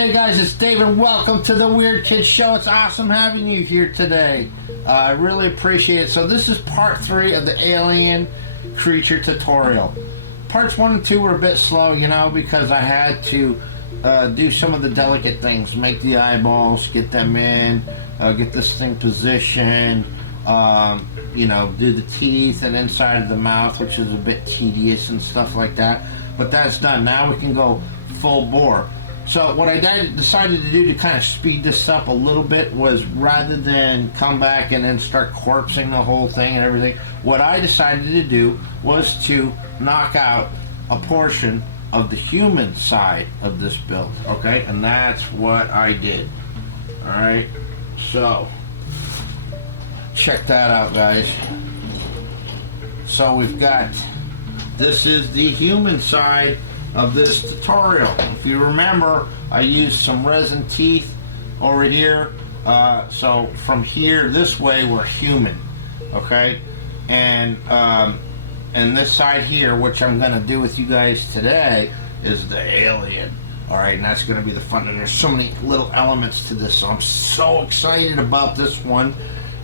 Hey guys, it's Dave and welcome to the Weird Kids Show. It's awesome having you here today. I really appreciate it. So this is part 3 of the alien creature tutorial. Parts 1 and 2 were a bit slow, you know, because I had to do some of the delicate things. Make the eyeballs, get them in, get this thing positioned, you know, do the teeth and inside of the mouth, which is a bit tedious and stuff like that. But that's done. Now we can go full bore. So what I decided to do to kind of speed this up a little bit was, rather than come back and then start corpsing the whole thing and everything, what I decided to do was to knock out a portion of the human side of this build, okay? And that's what I did. Alright, so check that out, guys. So we've got, this is the human side of this tutorial. If you remember, I used some resin teeth over here, so from here this way we're human, okay? And this side here, which I'm gonna do with you guys today, is the alien. All right, and that's gonna be the fun. And there's so many little elements to this, so I'm so excited about this one.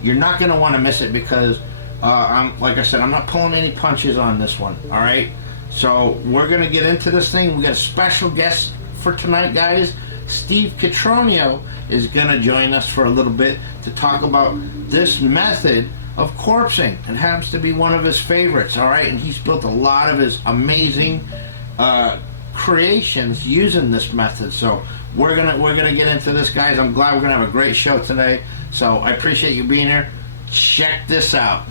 You're not gonna want to miss it, because like I said, I'm not pulling any punches on this one. All right. So we're going to get into this thing. We got a special guest for tonight, guys. STEVE Cotroneo is going to join us for a little bit to talk about this method of corpsing. It happens to be one of his favorites, all right? And he's built a lot of his amazing creations using this method. So we're gonna get into this, guys. I'm glad we're going to have a great show today. So I appreciate you being here. Check this out.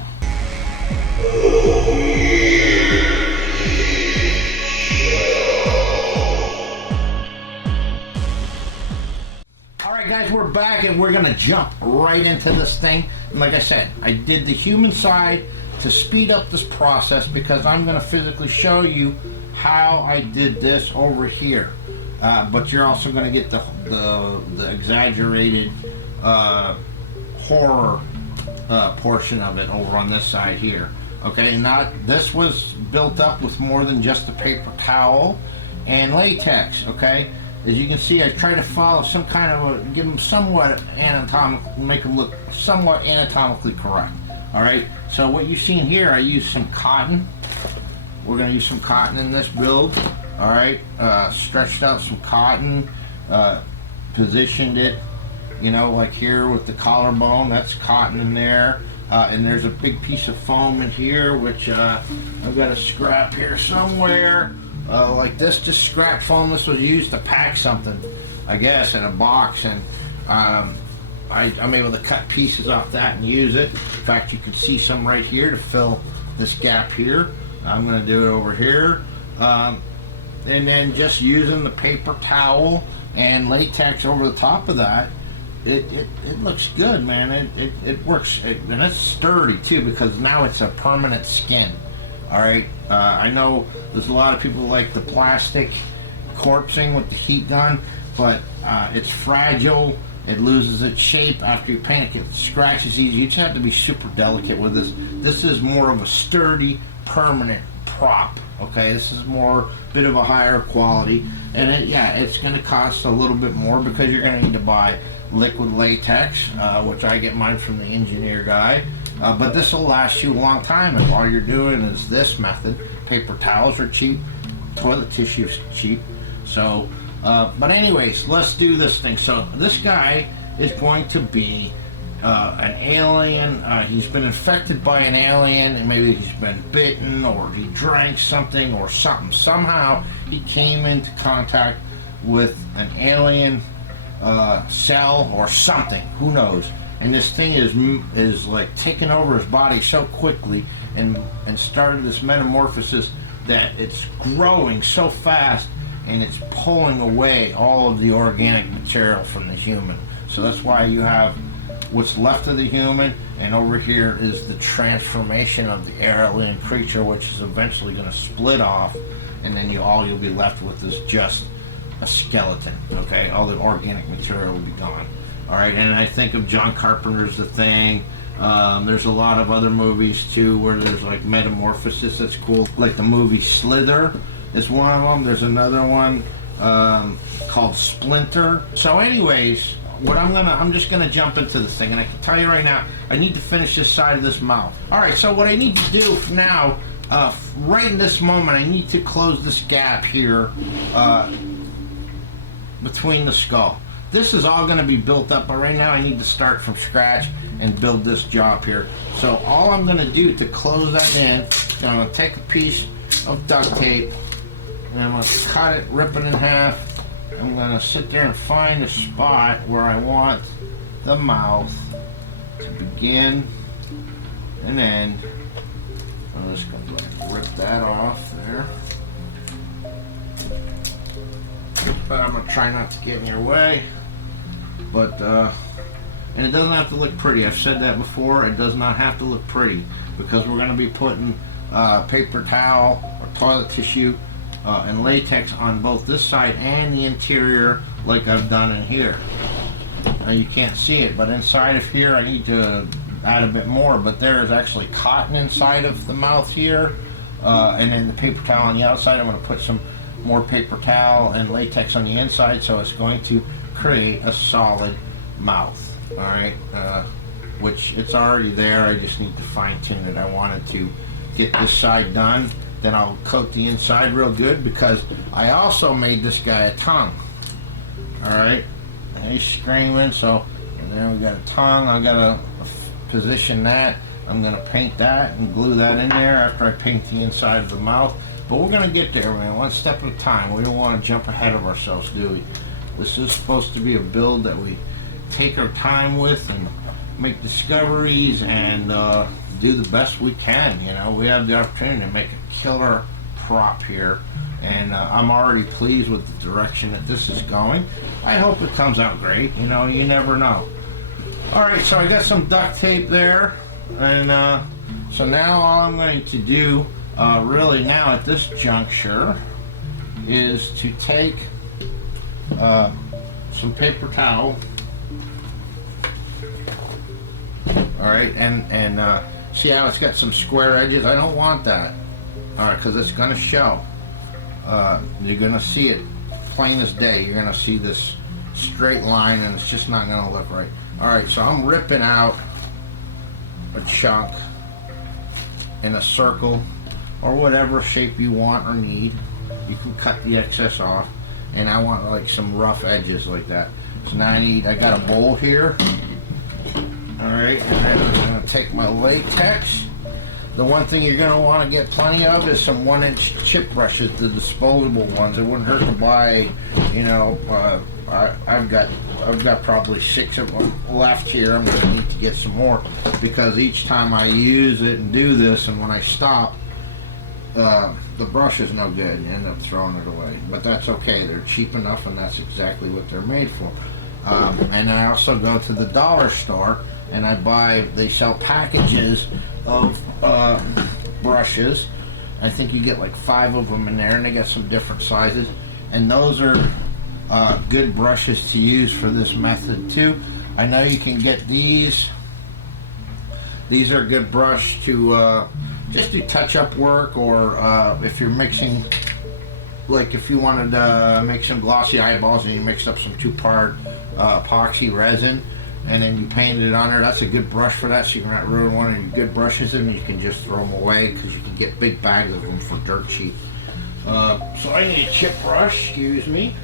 Guys, we're back and we're gonna jump right into this thing. And like I said, I did the human side to speed up this process, because I'm gonna physically show you how I did this over here. But you're also gonna get the exaggerated horror portion of it over on this side here. Okay, now this was built up with more than just a paper towel and latex. Okay. As you can see, I try to follow some kind of give them somewhat anatomical, make them look somewhat anatomically correct. All right. So what you've seen here, I used some cotton. We're going to use some cotton in this build. All right. Stretched out some cotton, positioned it, you know, like here with the collarbone. That's cotton in there. And there's a big piece of foam in here, which I've got a scrap here somewhere. Like this, just scrap foam. This was used to pack something, I guess, in a box, and I'm able to cut pieces off that and use it. In fact, you can see some right here to fill this gap here. I'm going to do it over here, and then just using the paper towel and latex over the top of that. It looks good, man. It works, and it's sturdy too, because now it's a permanent skin. All right, I know there's a lot of people who like the plastic corpsing with the heat gun, but it's fragile. It loses its shape after you paint it. It scratches easy. You just have to be super delicate with this. This is more of a sturdy, permanent prop. Okay, this is more bit of a higher quality, and it's going to cost a little bit more, because you're going to need to buy liquid latex, which I get mine from the engineer guy. But this will last you a long time, and all you're doing is this method. Paper towels are cheap, toilet tissue is cheap. So, but anyways, let's do this thing. So this guy is going to be an alien. He's been infected by an alien, and maybe he's been bitten, or he drank something, or something. Somehow he came into contact with an alien cell or something. Who knows? And this thing is like taking over his body so quickly, and started this metamorphosis that it's growing so fast, and it's pulling away all of the organic material from the human. So that's why you have what's left of the human, and over here is the transformation of the alien creature, which is eventually going to split off, and then you'll be left with is just a skeleton. Okay, all the organic material will be gone. All right, and I think of John Carpenter's The Thing. There's a lot of other movies too where there's like metamorphosis that's cool. Like the movie Slither is one of them. There's another one called Splinter. So anyways, I'm just gonna jump into this thing, and I can tell you right now, I need to finish this side of this mouth. All right, so what I need to do now, right in this moment, I need to close this gap here between the skull. This is all going to be built up, but right now I need to start from scratch and build this job here. So all I'm going to do to close that in, I'm going to take a piece of duct tape and I'm going to cut it, rip it in half. I'm going to sit there and find a spot where I want the mouth to begin and end. I'm just going to rip that off there. But I'm going to try not to get in your way. But, and it doesn't have to look pretty. I've said that before. It does not have to look pretty because we're going to be putting paper towel or toilet tissue and latex on both this side and the interior like I've done in here. Now you can't see it, but inside of here I need to add a bit more, but there is actually cotton inside of the mouth here, and then the paper towel on the outside. I'm going to put some more paper towel and latex on the inside, so it's going to create a solid mouth. All right, which it's already there. I just need to fine tune it. I wanted to get this side done, then I'll coat the inside real good because I also made this guy a tongue. All right, and he's screaming, so and then we got a tongue. I gotta position that. I'm gonna paint that and glue that in there after I paint the inside of the mouth. But we're gonna get there, man, one step at a time. We don't want to jump ahead of ourselves, do we? This is supposed to be a build that we take our time with and make discoveries and do the best we can. You know, we have the opportunity to make a killer prop here, and I'm already pleased with the direction that this is going. I hope it comes out great. You know, you never know. All right, so I got some duct tape there, and so now all I'm going to do really now at this juncture is to take some paper towel. All right, and see how it's got some square edges? I don't want that. All right, because it's going to show. You're going to see it plain as day. You're going to see this straight line, and it's just not going to look right. All right, so I'm ripping out a chunk in a circle or whatever shape you want or need. You can cut the excess off, and I want like some rough edges like that. So now I got a bowl here. All right, and then I'm going to take my latex. The one thing you're going to want to get plenty of is some 1-inch chip brushes, the disposable ones. It wouldn't hurt to buy, you know, I've got probably 6 of them left here. I'm going to need to get some more because each time I use it and do this, and when I stop, the brush is no good and end up throwing it away. But that's okay. They're cheap enough, and that's exactly what they're made for. And I also go to the dollar store and I buy, they sell packages of brushes. I think you get like 5 of them in there, and they got some different sizes. And those are good brushes to use for this method too. I know you can get these. These are a good brush to just do touch-up work, or if you're mixing, like if you wanted to make some glossy eyeballs and you mixed up some 2-part epoxy resin and then you painted it on there, that's a good brush for that, so you're not ruining one of your good brushes and you can just throw them away because you can get big bags of them for dirt cheap. So I need a chip brush, excuse me.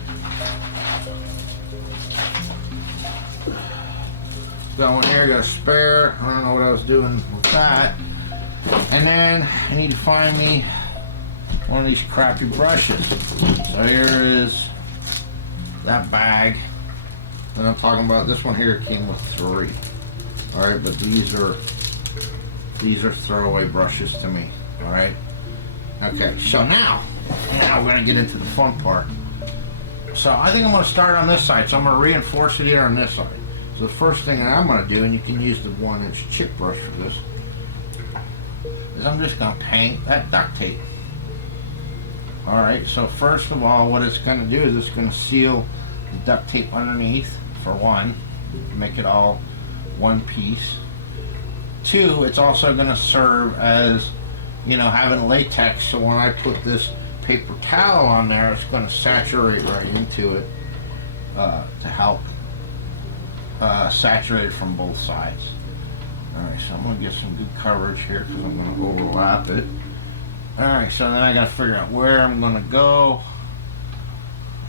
Got one here, got a spare. I don't know what I was doing with that. And then I need to find me one of these crappy brushes. So here is that bag that I'm talking about. This one here came with 3. All right, but these are throwaway brushes to me. All right. Okay, so now we're gonna get into the fun part. So I think I'm gonna start on this side. So I'm gonna reinforce it here on this side. So the first thing that I'm gonna do, and you can use the 1-inch chip brush for this, is I'm just gonna paint that duct tape. All right. So first of all, what it's gonna do is it's gonna seal the duct tape underneath, for one, make it all one piece. 2, it's also gonna serve as, you know, having latex, so when I put this paper towel on there, it's going to saturate right into it to help saturate it from both sides. Alright, so I'm going to get some good coverage here because I'm going to overlap it. Alright, so then I got to figure out where I'm going to go.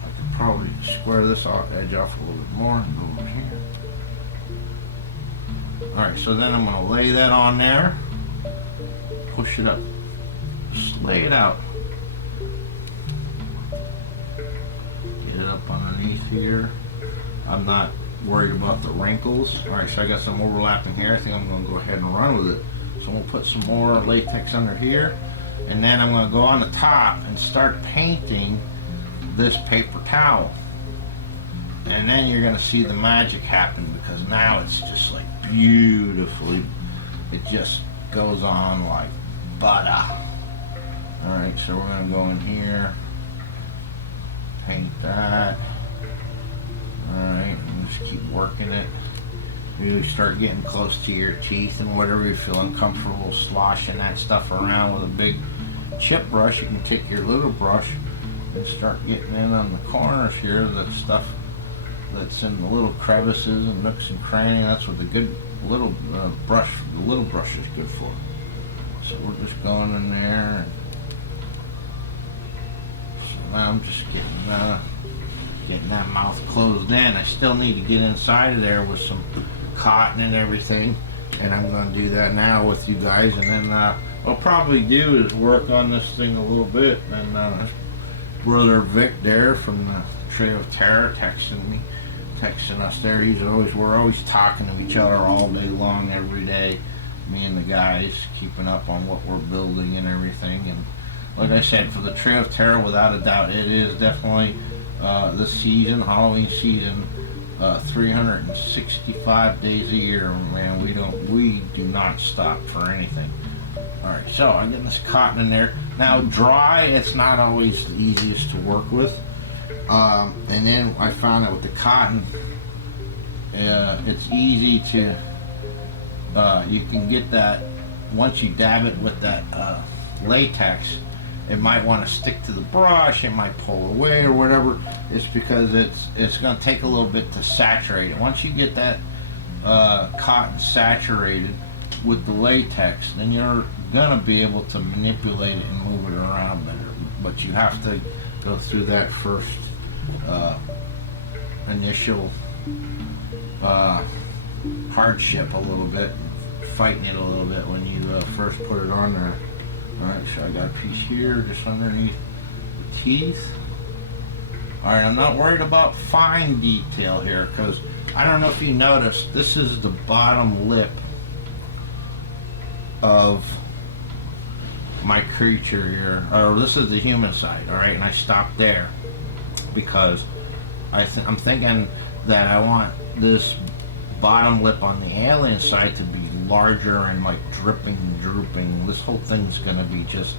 I can probably square this edge off a little bit more and go over here. Alright, so then I'm going to lay that on there. Push it up. Just lay it out. Get it up underneath here. I'm not worried about the wrinkles. Alright, so I got some overlapping here. I think I'm going to go ahead and run with it. So we'll put some more latex under here. And then I'm going to go on the top and start painting this paper towel. And then you're going to see the magic happen, because now it's just like beautifully, it just goes on like butter. Alright, so we're going to go in here, paint that. Alright, and just keep working it. You start getting close to your teeth and whatever you feel uncomfortable sloshing that stuff around with a big chip brush. You can take your little brush and start getting in on the corners here, that stuff that's in the little crevices and nooks and crannies. That's what the good little brush, the little brush is good for. So we're just going in there. So now I'm just getting that mouth closed in. I still need to get inside of there with some cotton and everything, and I'm going to do that now with you guys. And then what I'll probably do is work on this thing a little bit. And brother Vic there from the Trail of Terror texting us there. We're always talking to each other all day long, every day. Me and the guys keeping up on what we're building and everything. And like I said, for the Trail of Terror, without a doubt, it is definitely this season, Halloween season, 365 days a year, man. We do not stop for anything. Alright, so I'm getting this cotton in there. Now dry, it's not always the easiest to work with. And then I found that with the cotton, it's easy to, you can get that, once you dab it with that latex, it might want to stick to the brush, it might pull away or whatever. It's because it's going to take a little bit to saturate it. Once you get that cotton saturated with the latex, then you're going to be able to manipulate it and move it around better. But you have to go through that first initial hardship a little bit, fighting it a little bit when you first put it on there. Alright, so I got a piece here just underneath the teeth. Alright, I'm not worried about fine detail here, because I don't know if you noticed, this is the bottom lip of my creature here, or this is the human side. Alright, and I stopped there because I'm thinking that I want this bottom lip on the alien side to be larger and like dripping and drooping. This whole thing's gonna be just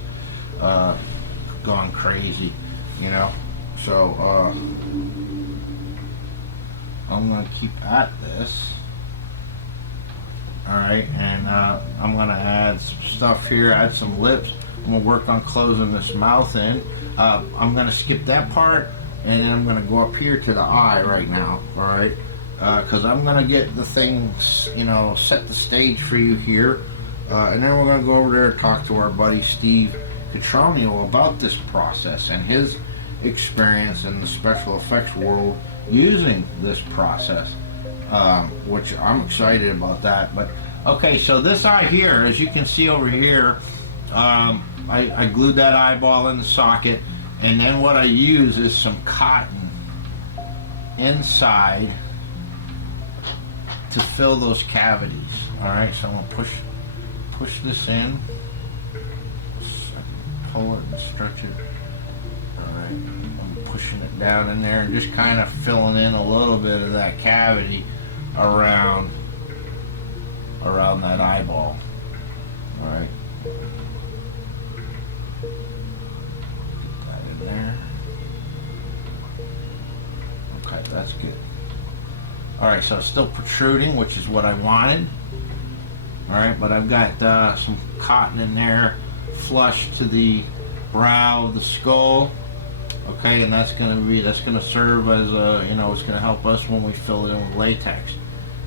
gone crazy, you know. So I'm gonna keep at this. Alright, and I'm gonna add some stuff here, add some lips. I'm gonna work on closing this mouth in. I'm gonna skip that part, and then I'm gonna go up here to the eye right now. Alright, because I'm going to get the things, you know, set the stage for you here. And then we're going to go over there and talk to our buddy STEVE Cotroneo about this process and his experience in the special effects world using this process, which I'm excited about that. But okay, so this eye here, as you can see over here, I glued that eyeball in the socket, and then what I use is some cotton inside to fill those cavities. Alright, so I'm going to push this in, pull it and stretch it. Alright, I'm pushing it down in there and just kind of filling in a little bit of that cavity around that eyeball. Alright, get that in there. Okay, that's good. Alright, so it's still protruding, which is what I wanted. Alright, but I've got some cotton in there flush to the brow of the skull. Okay, and that's gonna serve as a, you know, it's gonna help us when we fill it in with latex.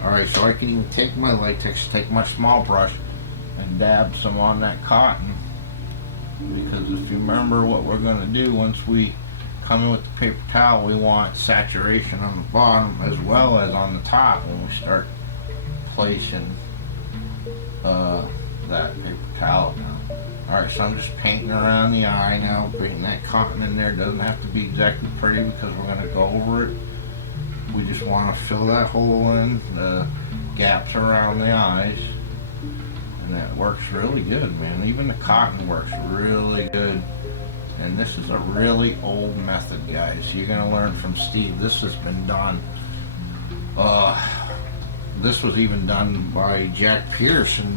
All right, so I can even take my latex, take my small brush, and dab some on that cotton, because if you remember what we're gonna do once we come in with the paper towel, we want saturation on the bottom as well as on the top when we start placing that paper towel down. Alright, so I'm just painting around the eye now, putting that cotton in there. Doesn't have to be exactly pretty because we're going to go over it. We just want to fill that hole in, the gaps around the eyes. And that works really good, man. Even the cotton works really good. And this is a really old method, guys. You're going to learn from Steve. This has been done. This was even done by Jack Pierce in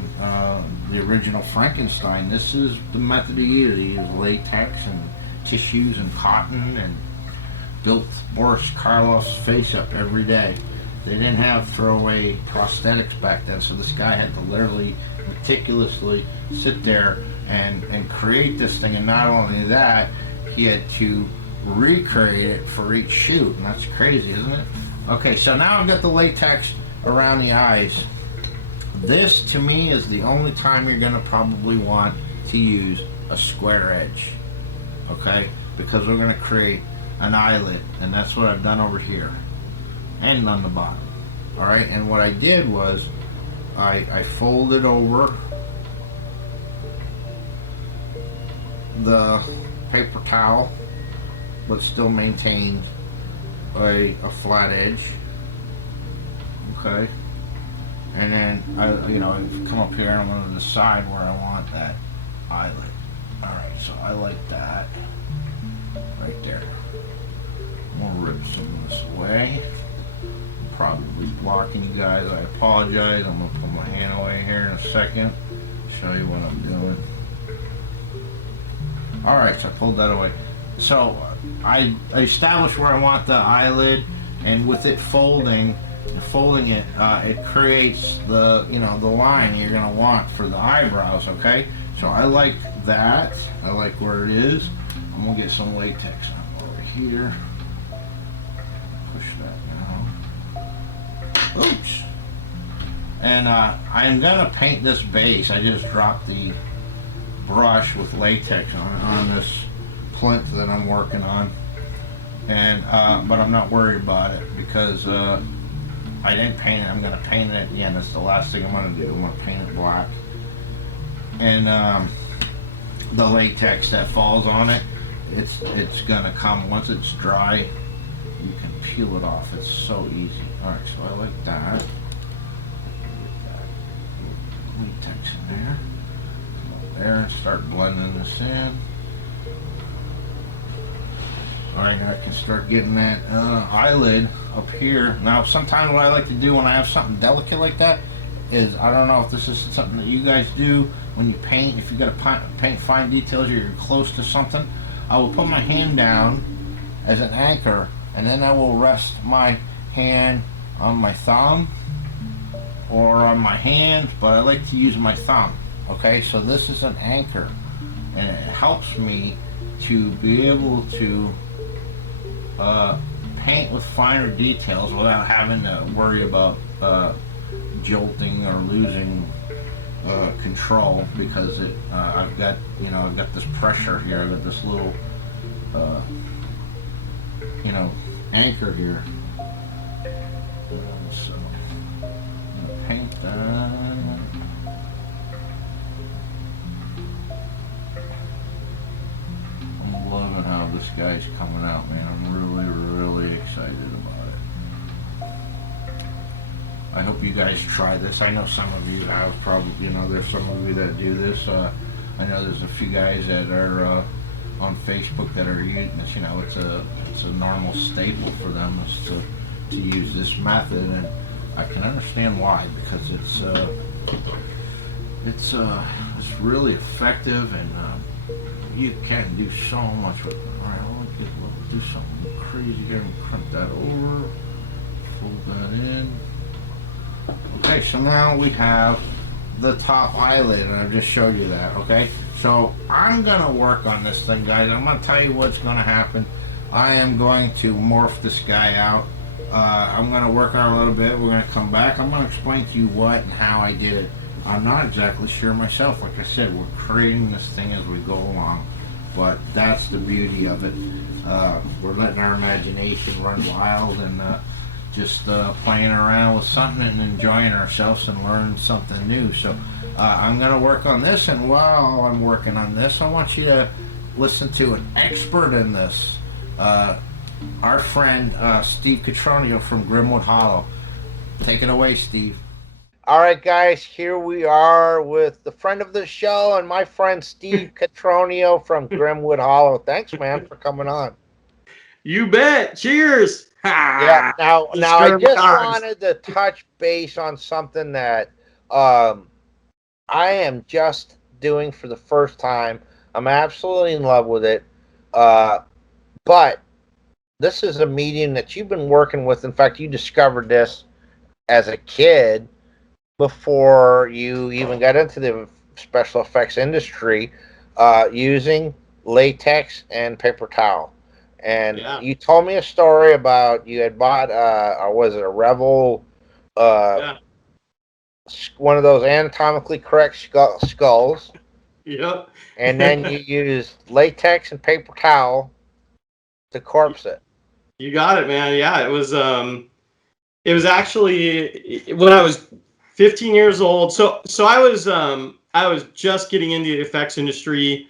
the original Frankenstein. This is the method he used. He used latex and tissues and cotton and built Boris Karloff's face up every day. They didn't have throwaway prosthetics back then, so this guy had to literally meticulously sit there and create this thing. And not only that, he had to recreate it for each shoot, and that's crazy, isn't it? Okay, so now I've got the latex around the eyes. This to me is the only time you're going to probably want to use a square edge, okay, because we're going to create an eyelid, and that's what I've done over here and on the bottom. All right, and what I did was I folded over the paper towel but still maintained a flat edge. Okay, and then I come up here and I'm going to decide where I want that eyelid. All right, so I like that right there. I'm going to rip some of this away. I'm probably blocking you guys. I apologize. I'm going to put my hand away here in a second. Show you what I'm doing. All right, so I pulled that away. So I established where I want the eyelid, and with it folding it, it creates the the line you're gonna want for the eyebrows. Okay, so I like that. I like where it is. I'm gonna get some latex on over here. Push that down. Oops. And I'm gonna paint this base. I just dropped the brush with latex on this plinth that I'm working on, and but I'm not worried about it because I didn't paint it. I'm going to paint it at the end. That's the last thing I'm going to do. I'm going to paint it black. And the latex that falls on it, it's going to come, once it's dry, you can peel it off. It's so easy. Alright, so I like that. Get that latex in there. Go there and start blending this in. Alright, I can start getting that eyelid up here. Now, sometimes what I like to do when I have something delicate like that is, I don't know if this is something that you guys do when you paint. If you got to paint fine details or you're close to something, I will put my hand down as an anchor, and then I will rest my hand on my thumb or on my hand, but I like to use my thumb. Okay, so this is an anchor, and it helps me to be able to paint with finer details without having to worry about jolting or losing control, because I've got this pressure here. I've got this little anchor here. So I'm gonna paint that. I'm loving how this guy's coming out, man. I'm really excited about it. I hope you guys try this. I know some of you have probably, there's some of you that do this. I know there's a few guys that are on Facebook that are using this. It's a normal staple for them is to use this method, and I can understand why, because it's really effective, and you can do so much with it. Alright, we'll do something crazy here and print that over, fold that in. Okay, so now we have the top eyelid, and I just showed you that. Okay, So I'm going to work on this thing, guys. I'm going to tell you what's going to happen. I am going to morph this guy out. I'm going to work on it a little bit. We're going to come back. I'm going to explain to you what and how I did it. I'm not exactly sure myself. Like I said, we're creating this thing as we go along. But that's the beauty of it. We're letting our imagination run wild and just playing around with something and enjoying ourselves and learning something new. So I'm going to work on this, and while I'm working on this, I want you to listen to an expert in this. Our friend Steve Cotroneo from Grimwood Hollow. Take it away, Steve. All right, guys, here we are with the friend of the show and my friend Steve Cotroneo from Grimwood Hollow. Thanks, man, for coming on. You bet. Cheers. Yeah. Now I just wanted to touch base on something that I am just doing for the first time. I'm absolutely in love with it. But this is a medium that you've been working with. In fact, you discovered this as a kid before you even got into the special effects industry, using latex and paper towel. And you told me a story about you had bought, or was it a Revel, one of those anatomically correct skulls. Yep. And then you used latex and paper towel to corpse it. You got it, man. Yeah, it was actually when I was 15 years old. So I was just getting into the effects industry.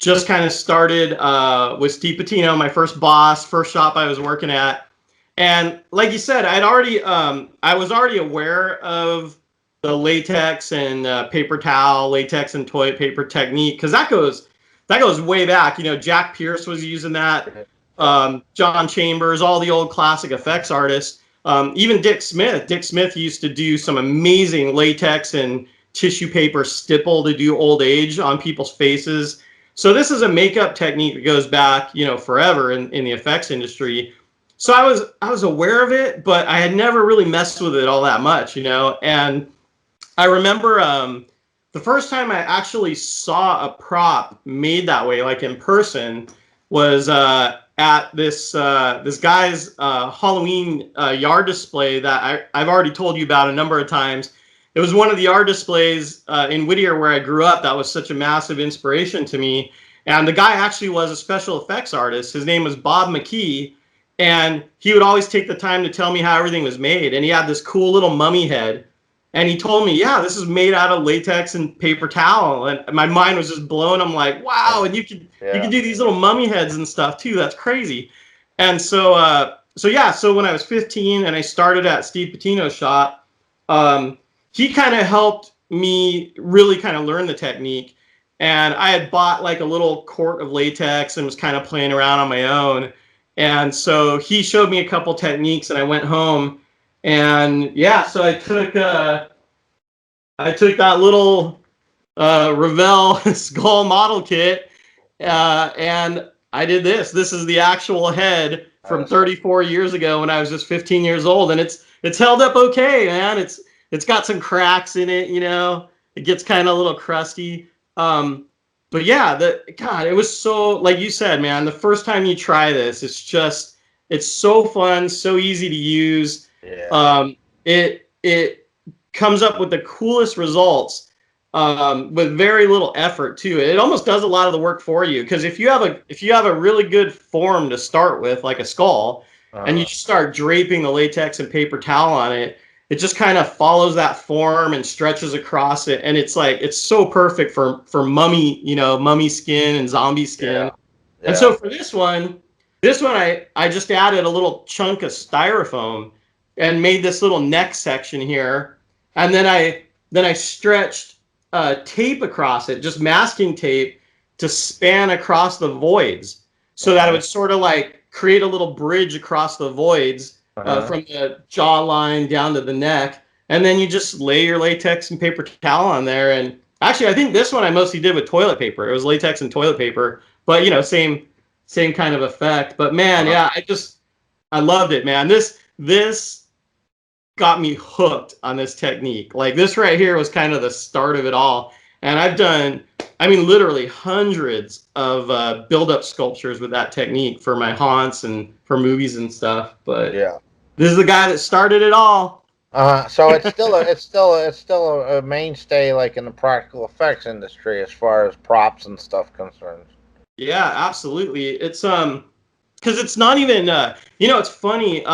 Just kind of started with Steve Patino, my first boss, first shop I was working at. And like you said, I was already aware of the latex and paper towel, latex and toilet paper technique, because that goes way back. You know, Jack Pierce was using that, John Chambers, all the old classic effects artists. Even Dick Smith. Dick Smith used to do some amazing latex and tissue paper stipple to do old age on people's faces. So this is a makeup technique that goes back, you know, forever in the effects industry. So I was aware of it, but I had never really messed with it all that much, you know. And I remember the first time I actually saw a prop made that way, like in person, was at this guy's Halloween yard display that I've already told you about a number of times. It was one of the yard displays in Whittier where I grew up. That was such a massive inspiration to me. And the guy actually was a special effects artist. His name was Bob McKee. And he would always take the time to tell me how everything was made. And he had this cool little mummy head. And he told me, yeah, this is made out of latex and paper towel. And my mind was just blown. I'm like, wow, and you can do these little mummy heads and stuff too. That's crazy. And so when I was 15 and I started at Steve Patino's shop, he kind of helped me really kind of learn the technique. And I had bought like a little quart of latex and was kind of playing around on my own. And so he showed me a couple techniques, and I went home. And yeah, so I took that little Revell skull model kit, and I did this. This is the actual head from 34 years ago when I was just 15 years old, and it's held up okay, man. It's got some cracks in it, you know. It gets kind of a little crusty. But yeah, it was so, like you said, man, the first time you try this, it's so fun, so easy to use. Yeah. It comes up with the coolest results with very little effort too. It almost does a lot of the work for you, because if you have a really good form to start with, like a skull, and you just start draping the latex and paper towel on it, it just kind of follows that form and stretches across it, and it's so perfect for mummy, you know, mummy skin and zombie skin. Yeah. And so for this one I just added a little chunk of styrofoam and made this little neck section here, and then I stretched tape across it, just masking tape, to span across the voids, so that it would sort of like create a little bridge across the voids. From the jawline down to the neck, and then you just lay your latex and paper towel on there. And actually, I think this one I mostly did with toilet paper. It was latex and toilet paper, but you know, same kind of effect. But man, yeah, I loved it, man. This got me hooked on this technique. Like, this right here was kind of the start of it all. And I've done, I mean, literally hundreds of build-up sculptures with that technique for my haunts and for movies and stuff. But Yeah. this is the guy that started it all. So it's still a mainstay like in the practical effects industry as far as props and stuff concerns. Yeah, absolutely. It's because it's not even you know, it's funny.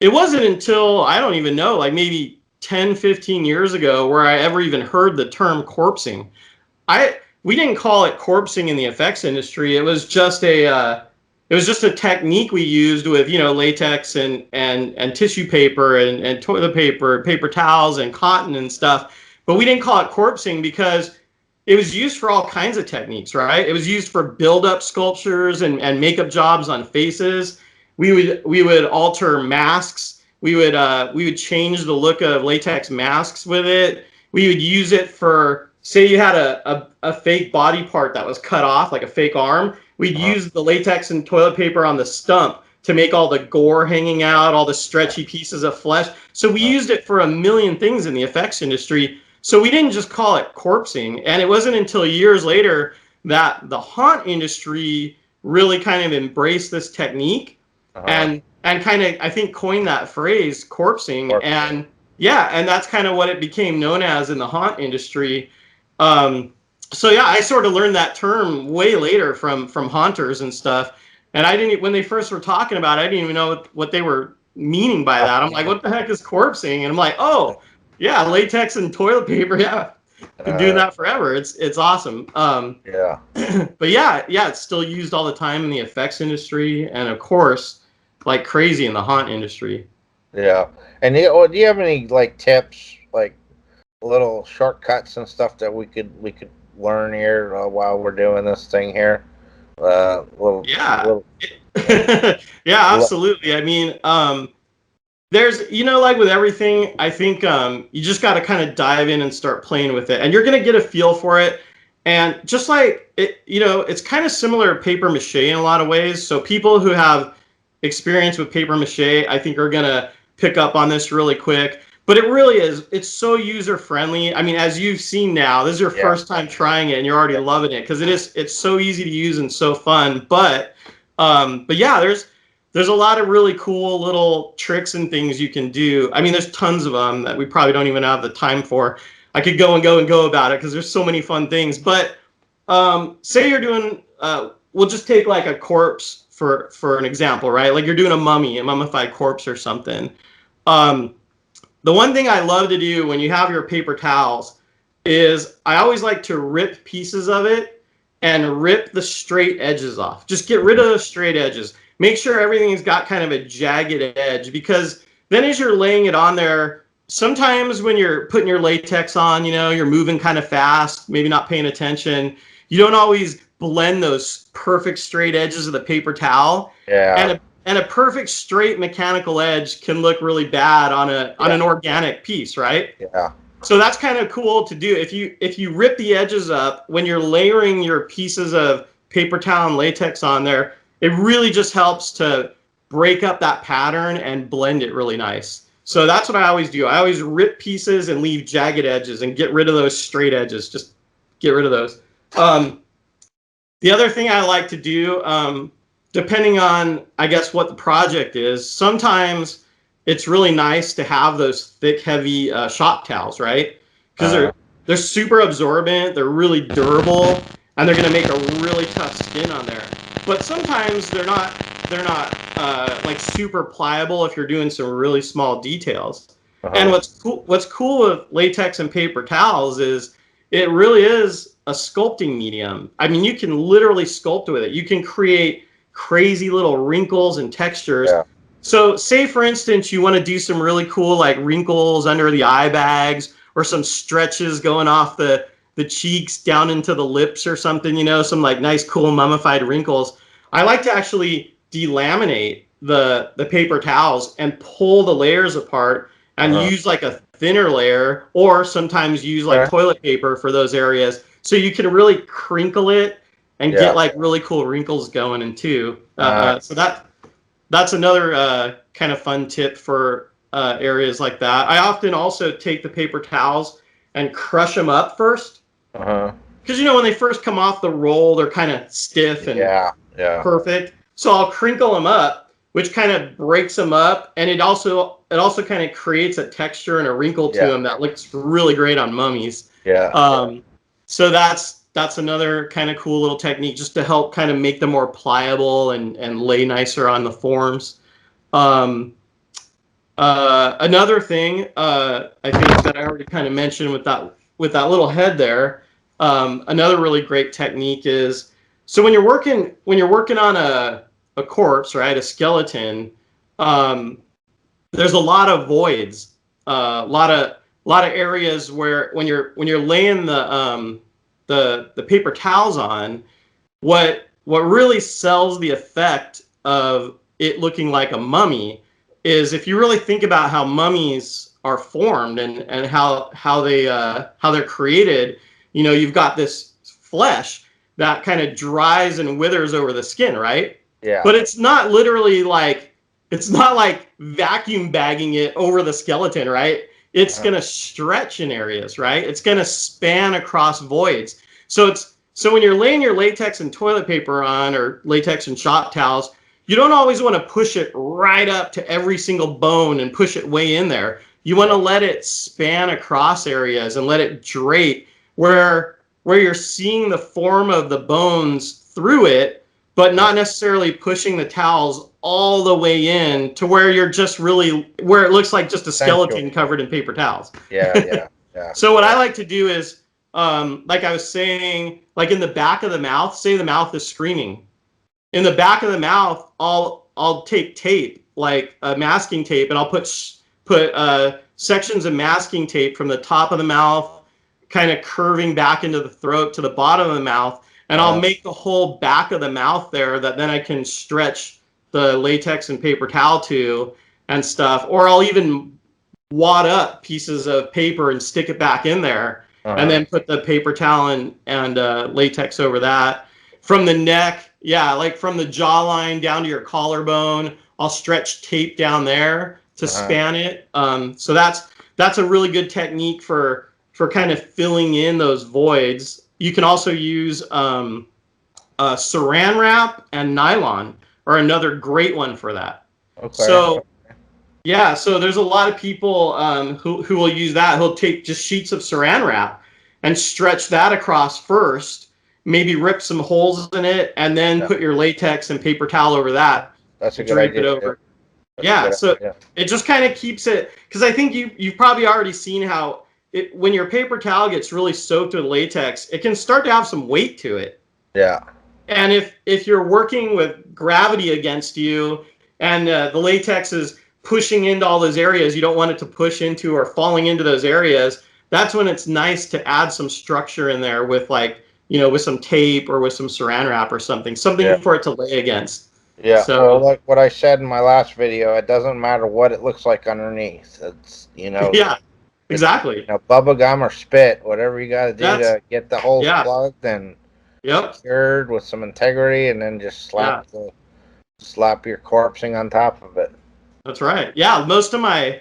It wasn't until I don't even know, like maybe 10, 15 years ago where I ever even heard the term corpsing. We didn't call it corpsing in the effects industry. It was just a technique we used with, you know, latex and tissue paper and toilet paper, paper towels and cotton and stuff. But we didn't call it corpsing because it was used for all kinds of techniques, right? It was used for build-up sculptures and makeup jobs on faces. We would alter masks. We would change the look of latex masks with it. We would use it for, say you had a fake body part that was cut off, like a fake arm. We'd use the latex and toilet paper on the stump to make all the gore hanging out, all the stretchy pieces of flesh. So we used it for a million things in the effects industry. So we didn't just call it corpsing. And it wasn't until years later that the haunt industry really kind of embraced this technique and kind of, I think, coined that phrase corpsing. And yeah, and that's kind of what it became known as in the haunt industry. So yeah, I sort of learned that term way later from haunters and stuff. And I didn't, when they first were talking about it, I didn't even know what they were meaning by that. I'm like, what the heck is corpsing? And I'm like, oh yeah, latex and toilet paper. Yeah, been doing that forever. It's awesome. Yeah. But yeah, it's still used all the time in the effects industry, and of course, like crazy in the haunt industry. Yeah. And do you have any like tips, like little shortcuts and stuff that we could learn here while we're doing this thing here? Yeah, yeah, absolutely. I mean, there's, you know, like with everything, I think you just got to kind of dive in and start playing with it, and you're gonna get a feel for it. And just like it, you know, it's kind of similar to paper mache in a lot of ways. So people who have experience with paper mache, I think, are gonna pick up on this really quick. But it really is, it's so user friendly. I mean, as you've seen now, this is your first time trying it and you're already loving it because it's so easy to use and so fun. But yeah, there's a lot of really cool little tricks and things you can do. I mean, there's tons of them that we probably don't even have the time for. I could go about it because there's so many fun things. But say you're doing, we'll just take like a corpse for an example, right? Like you're doing a mummy, a mummified corpse or something. The one thing I love to do when you have your paper towels is I always like to rip pieces of it and rip the straight edges off. Just get rid of those straight edges. Make sure everything's got kind of a jagged edge, because then as you're laying it on there, sometimes when you're putting your latex on, you know, you're moving kind of fast, maybe not paying attention. You don't always blend those perfect straight edges of the paper towel. Yeah. And a perfect straight mechanical edge can look really bad on an organic piece, right? Yeah. So that's kind of cool to do. If you rip the edges up when you're layering your pieces of paper towel and latex on there, it really just helps to break up that pattern and blend it really nice. So that's what I always do. I always rip pieces and leave jagged edges and get rid of those straight edges. Just get rid of those. The other thing I like to do, depending on, I guess, what the project is, sometimes it's really nice to have those thick, heavy shop towels, right? Because they're super absorbent, they're really durable, and they're going to make a really tough skin on there. But sometimes they're not like super pliable if you're doing some really small details. And what's cool with latex and paper towels is it really is a sculpting medium. I mean, you can literally sculpt with it. You can create crazy little wrinkles and textures. Yeah. So say, for instance, you want to do some really cool like wrinkles under the eye bags, or some stretches going off the cheeks down into the lips or something, you know, some like nice, cool mummified wrinkles. I like to actually delaminate the paper towels and pull the layers apart and use like a thinner layer, or sometimes use like toilet paper for those areas. So you can really crinkle it and get like really cool wrinkles going in too. So that's another kind of fun tip for areas like that. I often also take the paper towels and crush them up first. Uh-huh. Because when they first come off the roll, they're kind of stiff and Yeah, yeah. perfect. So I'll crinkle them up, which kind of breaks them up, and it also kind of creates a texture and a wrinkle to Yeah. them that looks really great on mummies. Yeah. So that's another kind of cool little technique just to help kind of make them more pliable and lay nicer on the forms. Another thing I think that I already kind of mentioned with that little head there. Another really great technique is, so when you're working on a corpse, right, a skeleton, there's a lot of voids, a lot of areas where when you're laying the paper towels on, what really sells the effect of it looking like a mummy is, if you really think about how mummies are formed and how they're created. You've got this flesh that kind of dries and withers over the skin, right? Yeah. But it's not like vacuum bagging it over the skeleton, right? It's going to stretch in areas, right? It's going to span across voids. So when you're laying your latex and toilet paper on, or latex and shop towels, you don't always want to push it right up to every single bone and push it way in there. You want to let it span across areas and let it drape where you're seeing the form of the bones through it, but not necessarily pushing the towels all the way in to where you're just really, where it looks like just a skeleton covered in paper towels. Yeah. So what I like to do is, like I was saying, like in the back of the mouth, say the mouth is screaming. In the back of the mouth, I'll take tape, like masking tape, and I'll put sections of masking tape from the top of the mouth, kind of curving back into the throat to the bottom of the mouth, and I'll make the whole back of the mouth there that then I can stretch the latex and paper towel to and stuff. Or I'll even wad up pieces of paper and stick it back in there, and then put the paper towel and latex over that. From the neck, yeah, like from the jawline down to your collarbone, I'll stretch tape down there to span it. So that's a really good technique for kind of filling in those voids. You can also use saran wrap and nylon are another great one for that. Okay. So yeah, so there's a lot of people who will use that. Who'll take just sheets of saran wrap and stretch that across first, maybe rip some holes in it, and then put your latex and paper towel over that. That's a good drape idea. it over. Yeah, so it just kind of keeps it, because I think you've probably already seen how when your paper towel gets really soaked with latex, it can start to have some weight to it. Yeah. And if you're working with gravity against you, and the latex is pushing into all those areas you don't want it to push into, or falling into those areas, that's when it's nice to add some structure in there with, like, with some tape or with some saran wrap or something for it to lay against. Yeah. So, well, like what I said in my last video, it doesn't matter what it looks like underneath. It's yeah, exactly. Bubble gum or spit, whatever you got to do to get the holes plugged and secured with some integrity, and then just slap your corpsing on top of it. That's right. Yeah, most of my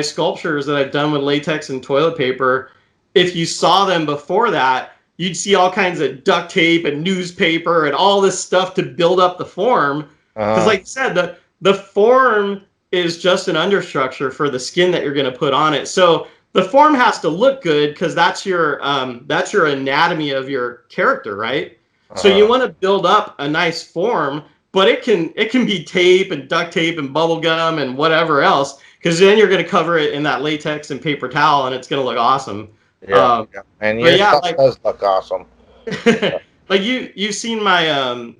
sculptures that I've done with latex and toilet paper, if you saw them before that, you'd see all kinds of duct tape and newspaper and all this stuff to build up the form. Because, like you said, the form is just an understructure for the skin that you're going to put on it. So the form has to look good, because that's your anatomy of your character, right? So you want to build up a nice form, but it can be tape and duct tape and bubble gum and whatever else, because then you're going to cover it in that latex and paper towel, and it's going to look awesome. And your stuff does look awesome. Like you've seen my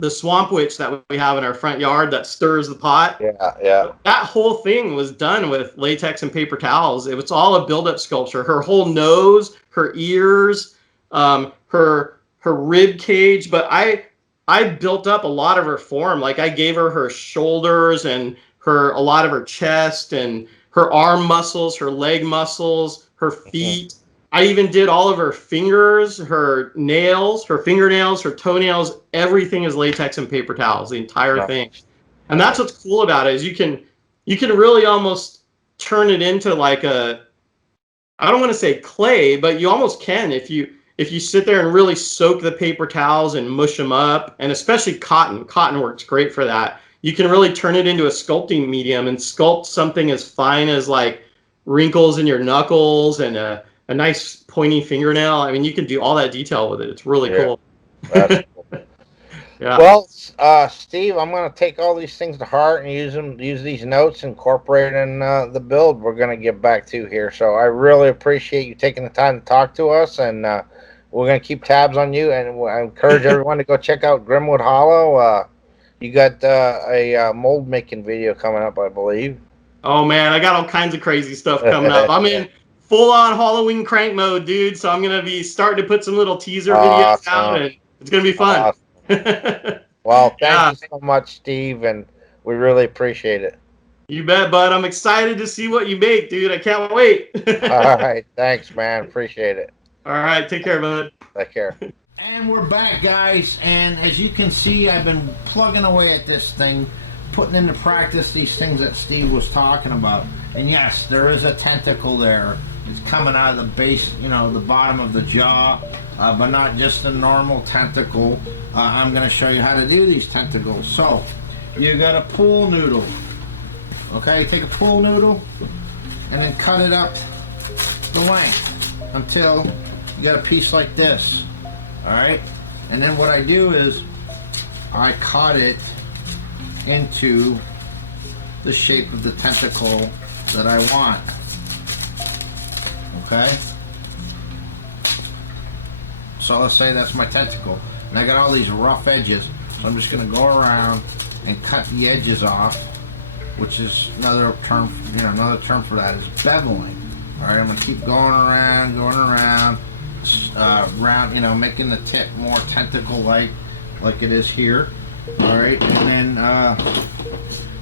the swamp witch that we have in our front yard that stirs the pot. Yeah. That whole thing was done with latex and paper towels. It was all a build-up sculpture. Her whole nose, her ears, her rib cage. But I built up a lot of her form. Like, I gave her shoulders and a lot of her chest and her arm muscles, her leg muscles, her feet. I even did all of her fingers, her nails, her fingernails, her toenails. Everything is latex and paper towels, the entire thing. And that's what's cool about it, is you can really almost turn it into like a I don't want to say clay, but you almost can if you sit there and really soak the paper towels and mush them up, and especially cotton. Cotton works great for that. You can really turn it into a sculpting medium and sculpt something as fine as like wrinkles in your knuckles and a nice pointy fingernail. I mean, you can do all that detail with it. It's really cool. That's cool. Yeah. Well, Steve, I'm going to take all these things to heart and use these notes, incorporate in the build we're going to get back to here. So I really appreciate you taking the time to talk to us, and we're going to keep tabs on you. And I encourage everyone to go check out Grimwood Hollow. You got a mold making video coming up, I believe. Oh man, I got all kinds of crazy stuff coming up. I'm in full-on Halloween crank mode, dude. So I'm gonna be starting to put some little teaser videos out, and it's gonna be fun. Awesome. Well, thank you so much, Steve, and we really appreciate it. You bet, bud. I'm excited to see what you make, dude. I can't wait. All right, thanks, man. Appreciate it. All right, take care, bud. Take care. And we're back, guys, and as you can see, I've been plugging away at this thing, putting into practice these things that Steve was talking about. And yes, there is a tentacle there. It's coming out of the base, you know, the bottom of the jaw, but not just a normal tentacle. I'm going to show you how to do these tentacles. So, you got a pool noodle. Okay, take a pool noodle and then cut it up the length until you got a piece like this. Alright, and then what I do is I cut it into the shape of the tentacle that I want. Okay, so let's say that's my tentacle, and I got all these rough edges, so I'm just going to go around and cut the edges off, which is another term, another term for that is beveling. Alright, I'm going to keep going around, round, making the tip more tentacle-like, like it is here. All right, and then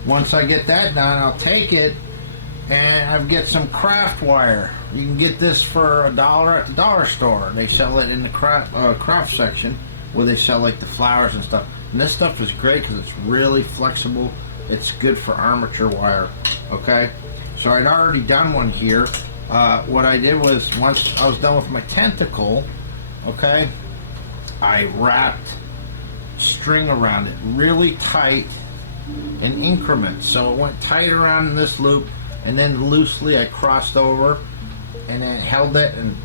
once I get that done, I'll take it and I'll get some craft wire. You can get this for $1 at the dollar store. They sell it in the craft section where they sell like the flowers and stuff. And this stuff is great because it's really flexible. It's good for armature wire. Okay, so I'd already done one here. What I did was, once I was done with my tentacle, okay, I wrapped string around it really tight in increments. So it went tight around in this loop, and then loosely I crossed over and then held it and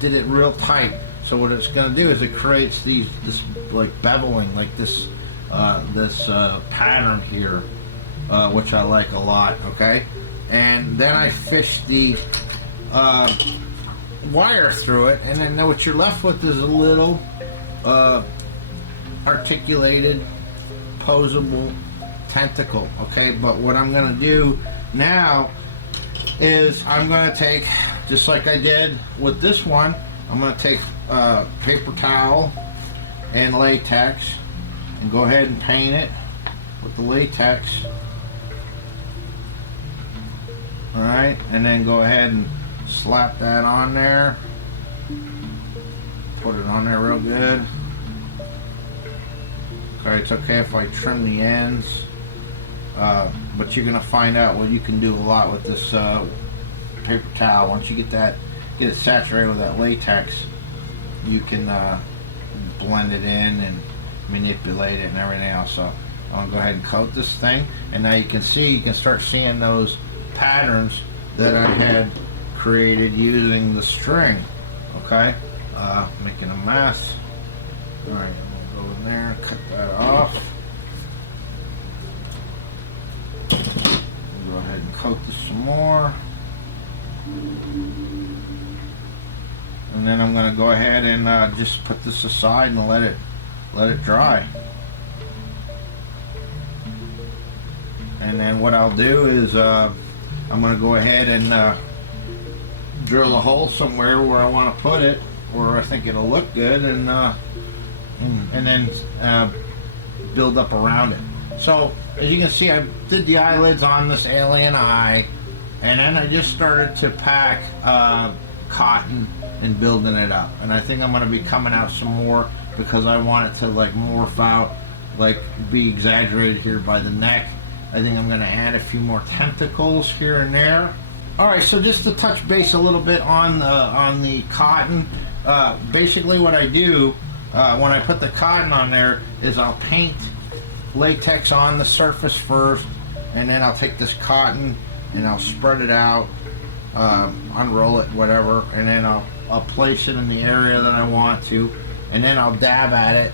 did it real tight. So what it's going to do is it creates this like beveling, like this pattern here, which I like a lot. Okay, and then I fished the wire through it, and then what you're left with is a little articulated, posable tentacle. Okay, but what I'm going to do now is I'm going to take, just like I did with this one, I'm going to take paper towel and latex and go ahead and paint it with the latex. Alright, and then go ahead and slap that on there. Put it on there real good. Sorry, it's okay if I trim the ends. But you're going to find out what you can do a lot with this paper towel. Once you get it saturated with that latex, you can blend it in and manipulate it and everything else. So I'm going to go ahead and coat this thing, and now you can start seeing those patterns that I had created using the string. Okay, making a mess. All right, I'm gonna go in there and cut that off. Go ahead and coat this some more, and then I'm gonna go ahead and just put this aside and let it dry. And then what I'll do is I'm going to go ahead and drill a hole somewhere where I want to put it, where I think it'll look good, and then build up around it. So as you can see, I did the eyelids on this alien eye, and then I just started to pack cotton and building it up. And I think I'm going to be coming out some more because I want it to like morph out, like be exaggerated here by the neck. I think I'm going to add a few more tentacles here and there. All right, so just to touch base a little bit on the cotton. Basically, what I do when I put the cotton on there is I'll paint latex on the surface first, and then I'll take this cotton and I'll spread it out, unroll it, whatever, and then I'll place it in the area that I want to, and then I'll dab at it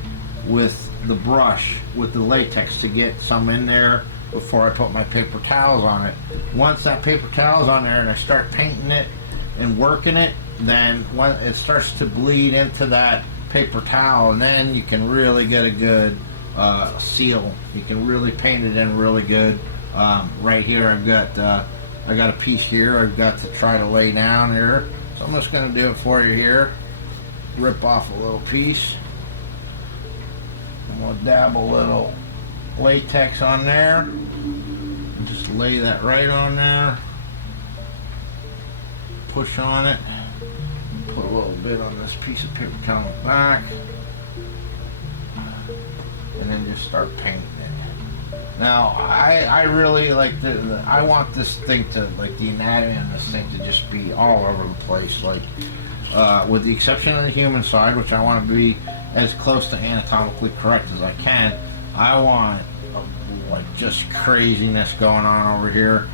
with the brush with the latex to get some in there before I put my paper towels on it. Once that paper towel's on there and I start painting it and working it, then when it starts to bleed into that paper towel, and then you can really get a good seal. You can really paint it in really good. Right here I got a piece here I've got to try to lay down here, so I'm just going to do it for you here. Rip off a little piece. I'm going to dab a little latex on there. Just lay that right on there. Push on it. Put a little bit on this piece of paper towel back. And then just start painting it. Now, I really like I want this thing to, like the anatomy on this thing to just be all over the place. Like, with the exception of the human side, which I want to be as close to anatomically correct as I can, I want like just craziness going on over here.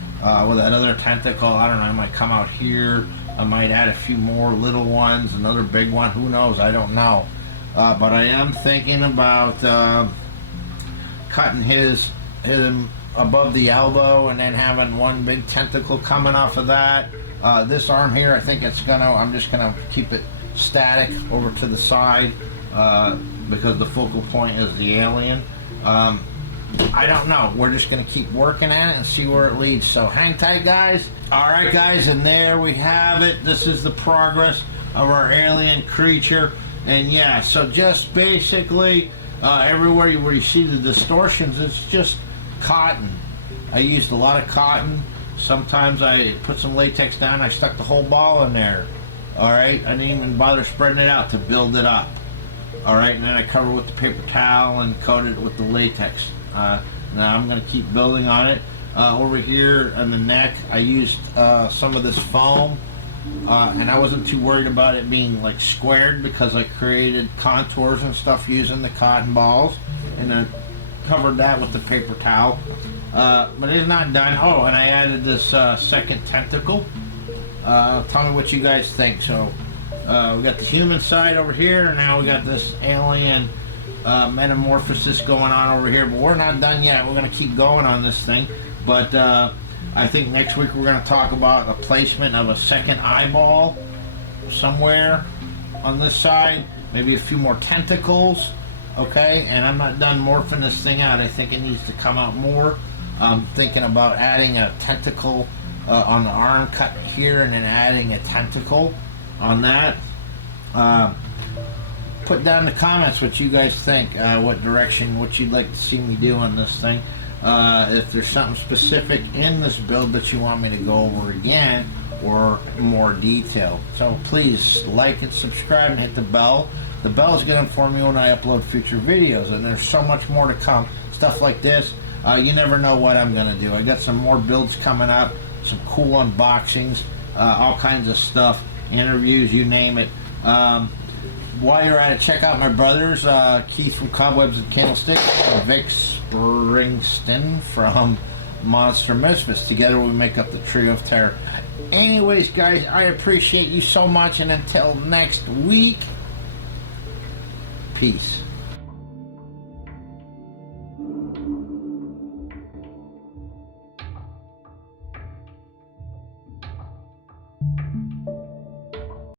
With that other tentacle, I don't know, I might come out here, I might add a few more little ones, another big one, who knows, I don't know. But I am thinking about cutting him above the elbow and then having one big tentacle coming off of that. This arm here, I think I'm just gonna keep it static over to the side because the focal point is the alien. I don't know. We're just going to keep working at it and see where it leads. So hang tight, guys. All right, guys, and there we have it. This is the progress of our alien creature. And yeah, so just basically everywhere where you see the distortions, it's just cotton. I used a lot of cotton. Sometimes I put some latex down. I stuck the whole ball in there. All right, I didn't even bother spreading it out to build it up. All right, and then I cover it with the paper towel and coat it with the latex. Now I'm going to keep building on it. Over here on the neck, I used some of this foam, and I wasn't too worried about it being like squared because I created contours and stuff using the cotton balls, and then covered that with the paper towel. But it's not done. Oh, and I added this second tentacle. Tell me what you guys think. So we got the human side over here, and now we got this alien metamorphosis going on over here, but we're not done yet. We're going to keep going on this thing, but I think next week we're going to talk about a placement of a second eyeball somewhere on this side, maybe a few more tentacles. Okay, and I'm not done morphing this thing out. I think it needs to come out more. I'm thinking about adding a tentacle on the arm cut here, and then adding a tentacle on that. Put down in the comments what you guys think, what direction, what you'd like to see me do on this thing. If there's something specific in this build that you want me to go over again or more detail. So please like and subscribe and hit the bell. The bell is going to inform you when I upload future videos, and there's so much more to come. Stuff like this, you never know what I'm going to do. I got some more builds coming up, some cool unboxings, all kinds of stuff, interviews, you name it. While you're at it, check out my brothers, Keith from Cobwebs and Candlesticks, and Vic Springston from Monster Misfits. Together we make up the Trio of Terror. Anyways, guys, I appreciate you so much, and until next week, peace.